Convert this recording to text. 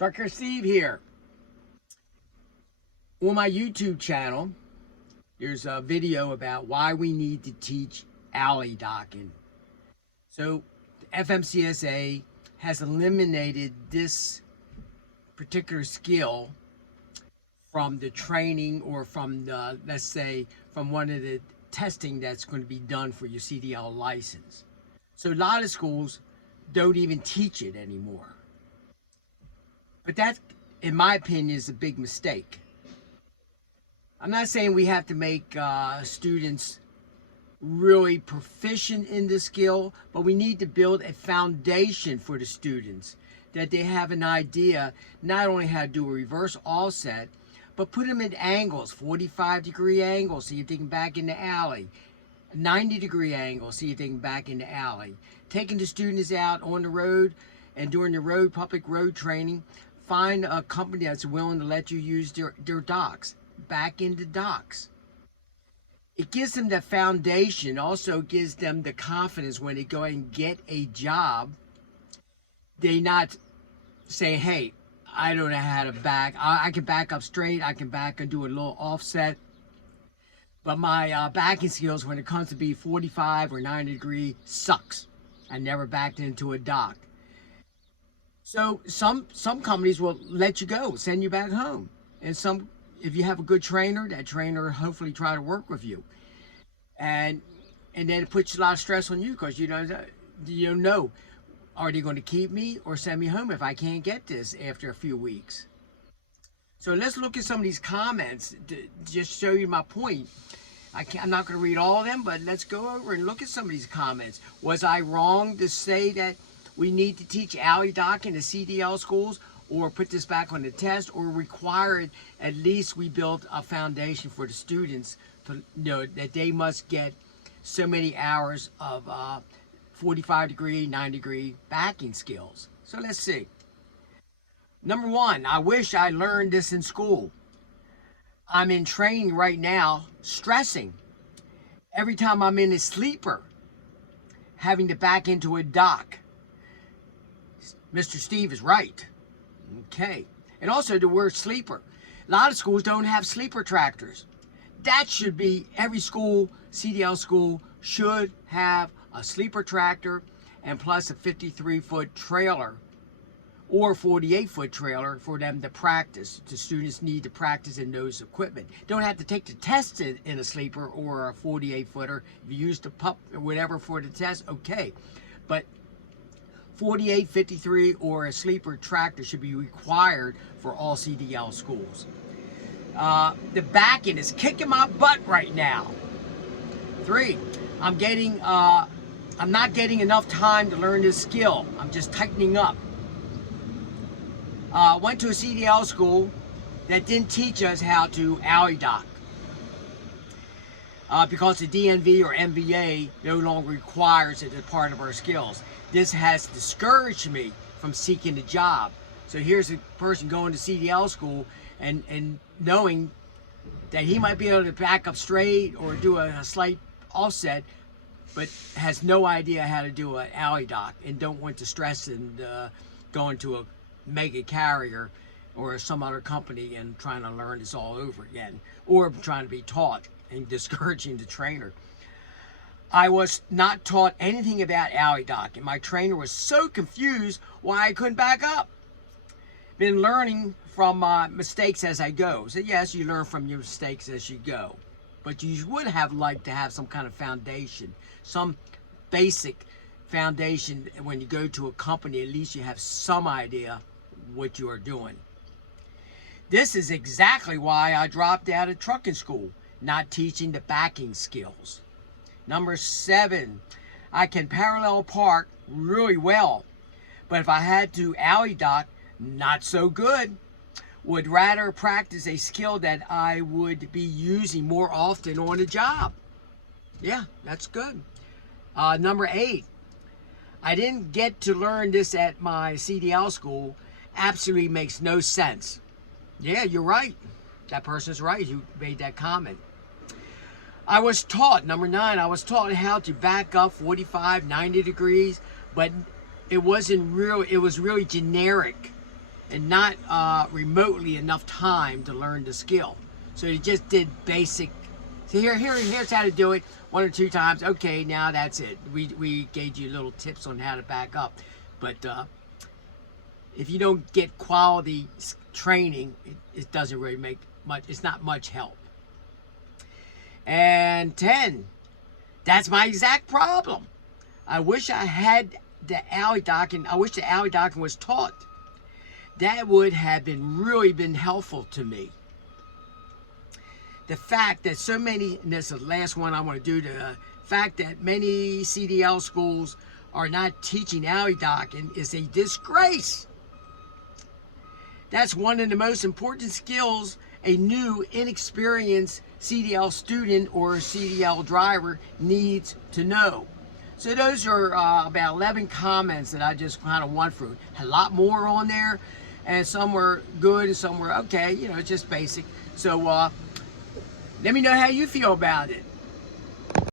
Trucker Steve here. On my YouTube channel, there's a video about why we need to teach alley docking. So the FMCSA has eliminated this particular skill from the training or from the, let's say, from one of the testing that's going to be done for your CDL license. So a lot of schools don't even teach it anymore. But that, in my opinion, is a big mistake. I'm not saying we have to make students really proficient in the skill, but we need to build a foundation for the students, that they have an idea not only how to do a reverse offset, but put them at angles, 45-degree angles, see if they can back in the alley, 90-degree angle, see if they can back in the alley. Taking the students out on the road and during the public road training, find a company that's willing to let you use their docks, back into docks. It gives them the foundation, also gives them the confidence when they go and get a job. They not say, hey, I don't know how to back. I can back up straight, I can back and do a little offset, but my backing skills when it comes to be 45 or 90 degree sucks. I never backed into a dock. So some companies will let you go, send you back home. And some, if you have a good trainer, that trainer will hopefully try to work with you. And then it puts a lot of stress on you because you don't know, are they going to keep me or send me home if I can't get this after a few weeks? So let's look at some of these comments to just show you my point. I'm not going to read all of them, but let's go over and look at some of these comments. Was I wrong to say that we need to teach alley docking to CDL schools, or put this back on the test, or require it, at least we build a foundation for the students to know that they must get so many hours of 45-degree, 90-degree backing skills? So let's see. Number one, I wish I learned this in school. I'm in training right now, stressing. Every time I'm in a sleeper, having to back into a dock. Mr. Steve is right. Okay. And also the word sleeper. A lot of schools don't have sleeper tractors. That should be, every school, CDL school, should have a sleeper tractor and plus a 53-foot trailer or 48-foot trailer for them to practice. The students need to practice in those equipment. Don't have to take the test in a sleeper or a 48-footer. If you use the pup or whatever for the test, okay. But 48, 53, or a sleeper tractor should be required for all CDL schools. The backing is kicking my butt right now. 3, I'm not getting enough time to learn this skill. I'm just tightening up. Went to a CDL school that didn't teach us how to alley dock because the DNV or MVA no longer requires it as part of our skills. This has discouraged me from seeking a job. So here's a person going to CDL school and knowing that he might be able to back up straight or do a slight offset, but has no idea how to do an alley dock and don't want to stress and go into a mega carrier or some other company and trying to learn this all over again, or trying to be taught and discouraging the trainer. I was not taught anything about alley docking. My trainer was so confused why I couldn't back up. Been learning from my mistakes as I go. So yes, you learn from your mistakes as you go, but you would have liked to have some kind of foundation, some basic foundation. When you go to a company, at least you have some idea what you are doing. This is exactly why I dropped out of trucking school, not teaching the backing skills. Number 7, I can parallel park really well, but if I had to alley dock, not so good. Would rather practice a skill that I would be using more often on the job. Yeah, that's good. Number 8, I didn't get to learn this at my CDL school. Absolutely makes no sense. Yeah, you're right. That person's right who made that comment. I was taught, number 9, I was taught how to back up 45, 90 degrees, but it wasn't real, it was really generic. and not remotely enough time to learn the skill. So they just did basic. So here's how to do it 1 or 2 times. Okay, now that's it. We gave you little tips on how to back up. But if you don't get quality training, it doesn't really make much. It's not much help. And 10, that's my exact problem. I wish I had the alley docking. I wish the alley docking was taught. That would have really been helpful to me. The fact that so many, and this is the last one I want to do, the fact that many CDL schools are not teaching alley docking is a disgrace. That's one of the most important skills a new, inexperienced CDL student or CDL driver needs to know. So those are about 11 comments that I just kind of went through. A lot more on there, and some were good and some were okay, you know, just basic. So let me know how you feel about it.